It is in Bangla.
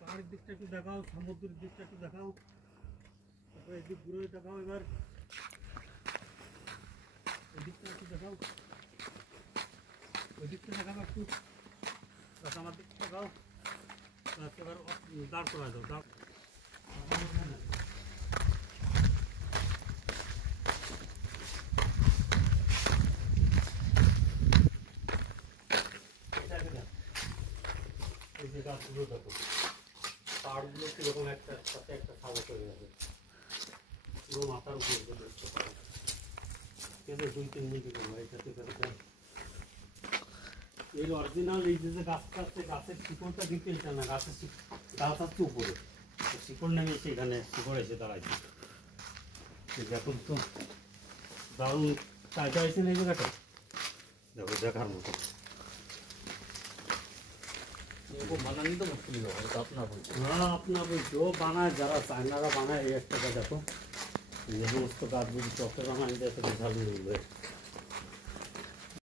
পাহাড়ের দিকটা একটু দেখাও, সমুদ্রের দিকটা একটু দেখাও, তারপরে এদিক ঘুরে দেখাও, এবার এদিকটা একটু দেখাও, ওই দিকটা দেখাও একটু, আমার দিকটা দেখাও, এবার দাঁড় করা যাও, দাঁড় গাছগুলো দেখো, পাহাড়গুলো কিরকম একটা সাথে একটা খাওয়া চলে যাবে, পুরো মাথার উপর দেখতে পারো, কিন্তু 2-3 মিনিট করবো এটাতে এর অরিজিনাল এই যে গাছটা আছে, গাছের শিকড়টা দিতে এটা না, গাছের গাছ আছে উপরে, শিকড় নেমে এসে এখানে শিকড় এসে দাঁড়াইছে। দেখুন তো দারুণ চাহিদা হয়েছে না এই জায়গাটা, দেখো দেখার মতো। বানানি তো মুশকিল হবে, আপনার বলছে। হ্যাঁ আপনার বলছে, ও বানায়, যারা চায়নারা বানায় এই একটা দেখো, যে সমস্ত গাছগুলি চক্রে বানায়, এটা বিশাল মূল্য।